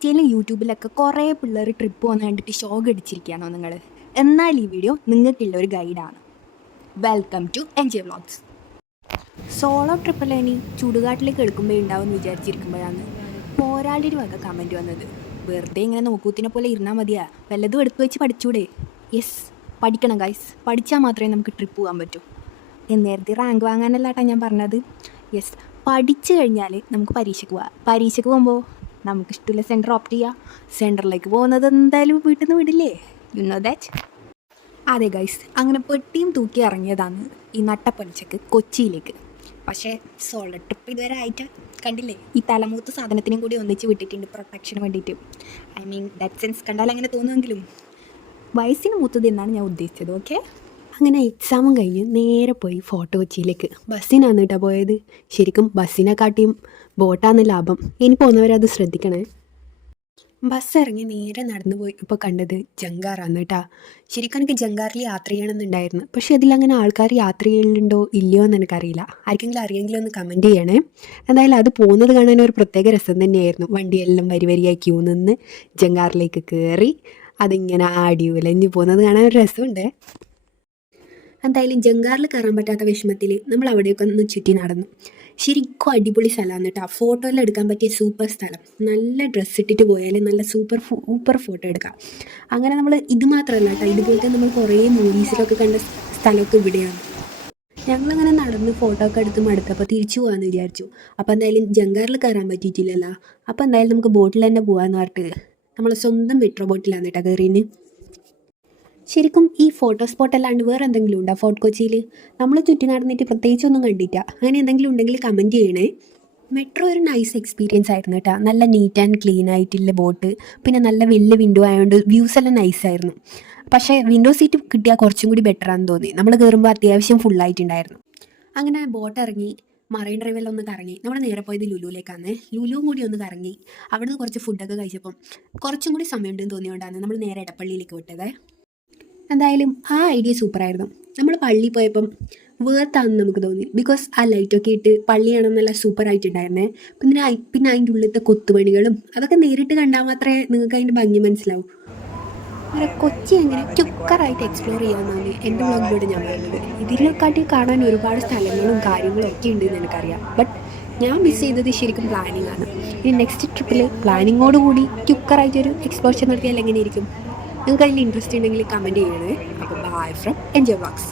ഇൻസ്റ്റയിലും യൂട്യൂബിലൊക്കെ കുറേ പിള്ളേർ ട്രിപ്പ് വന്ന് കണ്ടിട്ട് ഷോക്ക് അടിച്ചിരിക്കുകയാണോ നിങ്ങൾ? എന്നാൽ ഈ വീഡിയോ നിങ്ങൾക്കുള്ള ഒരു ഗൈഡാണ്. Welcome to Enjoy Vlogs. Solo ട്രിപ്പല്ല ഇനി ചുടുകാട്ടിലേക്ക് എടുക്കുമ്പോൾ ഉണ്ടാവും വിചാരിച്ചിരിക്കുമ്പോഴാണ് പോരാളിയുടെ വക കമൻറ്റ് വന്നത്. വെറുതെ ഇങ്ങനെ നോക്കൂത്തിനെ പോലെ ഇരുന്നാൽ മതിയാ, വല്ലതും എടുത്തു വെച്ച് പഠിച്ചൂടെ? യെസ്, പഠിക്കണം ഗൈസ്. പഠിച്ചാൽ മാത്രമേ നമുക്ക് ട്രിപ്പ് പോകാൻ പറ്റൂ. നേരത്തെ റാങ്ക് വാങ്ങാനല്ലാട്ടാ ഞാൻ പറഞ്ഞത്. യെസ്, പഠിച്ചു കഴിഞ്ഞാൽ നമുക്ക് പരീക്ഷയ്ക്ക് പോവാം. പരീക്ഷയ്ക്ക് പോകുമ്പോൾ നമുക്ക് ഇഷ്ടമുള്ള സെൻറ്റർ ഓപ്റ്റ് ചെയ്യുക. സെൻറ്ററിലേക്ക് പോകുന്നത് എന്തായാലും വീട്ടിൽ നിന്ന് വിടില്ലേ? You know that. അതെ ഗൈസ്, അങ്ങനെ പെട്ടിയും തൂക്കി ഇറങ്ങിയതാണ് ഈ നട്ടപ്പൊലിച്ചക്ക് കൊച്ചിയിലേക്ക്. പക്ഷേ സോളോ ട്രിപ്പ് ഇതുവരെ ആയിട്ട് കണ്ടില്ലേ, ഈ തലമൂത്ത സാധനത്തിനും കൂടി ഒന്നിച്ച് വിട്ടിട്ടുണ്ട് പ്രൊട്ടക്ഷന് വേണ്ടിയിട്ട്. ഐ മീൻ ദാറ്റ് സെൻസ് കണ്ടാൽ അങ്ങനെ തോന്നുമെങ്കിലും വയസ്സിന് മൂത്തത് എന്നാണ് ഞാൻ ഉദ്ദേശിച്ചത്. ഓക്കെ, അങ്ങനെ എക്സാമും കഴിഞ്ഞ് നേരെ പോയി ഫോർട്ട് കൊച്ചിയിലേക്ക്. ബസ്സിനാണ് കേട്ടോ പോയത്. ശരിക്കും ബസ്സിനെക്കാട്ടിയും ബോട്ടാണ് ലാഭം. ഇനി പോകുന്നവരത് ശ്രദ്ധിക്കണേ. ബസ് ഇറങ്ങി നേരെ നടന്നു പോയി ഇപ്പോൾ കണ്ടത് ജങ്കാറാണ് കേട്ടോ. ശരിക്കും എനിക്ക് ജങ്കാറിൽ യാത്ര ചെയ്യണമെന്നുണ്ടായിരുന്നു. പക്ഷേ അതിലങ്ങനെ ആൾക്കാർ യാത്ര ചെയ്യലുണ്ടോ ഇല്ലയോ എന്ന് എനിക്കറിയില്ല. ആർക്കെങ്കിലും അറിയെങ്കിലും ഒന്ന് കമൻറ്റ് ചെയ്യണേ. എന്തായാലും അത് പോകുന്നത് കാണാൻ ഒരു പ്രത്യേക രസം തന്നെയായിരുന്നു. വണ്ടിയെല്ലാം വരി വരിയായി ക്യൂ നിന്ന് ജങ്കാറിലേക്ക് കയറി അതിങ്ങനെ ആടി ഉലഞ്ഞു പോകുന്നത് കാണാൻ ഒരു രസമുണ്ട്. എന്തായാലും ജങ്കാറിൽ കയറാൻ പറ്റാത്ത വിഷമത്തിൽ നമ്മൾ അവിടെയൊക്കെ ഒന്ന് ചുറ്റി നടന്നു. ശരിക്കും അടിപൊളി സ്ഥലമാണ് കേട്ടോ. ഫോട്ടോയെല്ലാം എടുക്കാൻ പറ്റിയ സൂപ്പർ സ്ഥലം. നല്ല ഡ്രസ്സ് ഇട്ടിട്ട് പോയാൽ നല്ല സൂപ്പർ ഫോട്ടോ എടുക്കാം. അങ്ങനെ നമ്മൾ ഇത് മാത്രമല്ല കേട്ടോ, ഇതുപോലത്തെ നമ്മൾ കുറേ മൂവീസിലൊക്കെ കണ്ട സ്ഥലമൊക്കെ ഇവിടെയാണ്. ഞങ്ങളങ്ങനെ നടന്ന് ഫോട്ടോ ഒക്കെ എടുത്ത് മടുത്തപ്പോൾ തിരിച്ചു പോകാമെന്ന് വിചാരിച്ചു. അപ്പോൾ എന്തായാലും ജങ്കാറിൽ കയറാൻ പറ്റിയിട്ടില്ലല്ലോ. അപ്പോൾ എന്തായാലും നമുക്ക് ബോട്ടിൽ തന്നെ പോകാമെന്ന് പറഞ്ഞിട്ട് നമ്മൾ സ്വന്തം മെട്രോ ബോട്ടിലാണ് കേട്ടോ കയറിന്. ശരിക്കും ഈ ഫോട്ടോ സ്പോട്ട് അല്ലാണ്ട് വേറെ എന്തെങ്കിലും ഉണ്ടോ ഫോർട്ട് കൊച്ചിയിൽ? നമ്മൾ ചുറ്റി നടന്നിട്ട് പ്രത്യേകിച്ചൊന്നും കണ്ടില്ല. അങ്ങനെ എന്തെങ്കിലും ഉണ്ടെങ്കിൽ കമൻറ്റ് ചെയ്യണേ. മെട്രോ ഒരു നൈസ് എക്സ്പീരിയൻസ് ആയിരുന്നു കേട്ടോ. നല്ല നീറ്റ് ആൻഡ് ക്ലീൻ ആയിട്ടുള്ള ബോട്ട്, പിന്നെ നല്ല വലിയ വിൻഡോ ആയതുകൊണ്ട് വ്യൂസ് എല്ലാം നൈസായിരുന്നു. പക്ഷേ വിൻഡോ സീറ്റ് കിട്ടിയാൽ കുറച്ചും കൂടി ബെറ്ററാണെന്ന് തോന്നി. നമ്മൾ കയറുമ്പോൾ അത്യാവശ്യം ഫുള്ളായിട്ടുണ്ടായിരുന്നു. അങ്ങനെ ബോട്ട് ഇറങ്ങി മറൈൻ ഡ്രൈവെല്ലാം ഒന്ന് കറങ്ങി. നമ്മൾ നേരെ പോയത് ലുലുവിലേക്കാണ്. ലുലുവും കൂടി ഒന്ന് കറങ്ങി അവിടുന്ന് കുറച്ച് ഫുഡൊക്കെ കഴിച്ചപ്പം കുറച്ചും കൂടി സമയമുണ്ടെന്ന് തോന്നിയോണ്ടാണ് നമ്മൾ നേരെ എടപ്പള്ളിയിലേക്ക് വിട്ടത്. എന്തായാലും ആ ഐഡിയ സൂപ്പറായിരുന്നു. നമ്മൾ പള്ളിയിൽ പോയപ്പം വേർത്താണെന്ന് നമുക്ക് തോന്നി. ബിക്കോസ് ആ ലൈറ്റൊക്കെ ഇട്ട് പള്ളിയാണ് നല്ല സൂപ്പറായിട്ടുണ്ടായിരുന്നേ. പിന്നെ അതിൻ്റെ ഉള്ളിലത്തെ കൊത്തുപണികളും അതൊക്കെ നേരിട്ട് കണ്ടാൽ മാത്രമേ നിങ്ങൾക്ക് അതിൻ്റെ ഭംഗി മനസ്സിലാവൂ. അങ്ങനെ കൊച്ചി എങ്ങനെ ക്യുക്കറായിട്ട് എക്സ്പ്ലോർ ചെയ്യാമെന്നാണ് എൻ്റെ വ്ളോഗിലൂടെ ഞാൻ പറയുന്നത്. ഇതിനെക്കാട്ടി കാണാൻ ഒരുപാട് സ്ഥലങ്ങളും കാര്യങ്ങളും ഒക്കെ ഉണ്ടെന്ന് എനിക്കറിയാം. ബട്ട് ഞാൻ മിസ് ചെയ്തത് ശരിക്കും പ്ലാനിങ് ആണ്. ഇനി നെക്സ്റ്റ് ട്രിപ്പിൽ പ്ലാനിങ്ങോടുകൂടി ക്യുക്കറായിട്ടൊരു എക്സ്പ്ലോഷൻ നടത്തിയാൽ എങ്ങനെയിരിക്കും? നിങ്ങൾക്ക് അതിൽ ഇൻട്രസ്റ്റ് ഉണ്ടെങ്കിൽ കമൻറ്റ് ചെയ്യണേ. അപ്പോൾ ബൈ ഫ്രം എൻജോയ് വ്ളോഗ്സ്.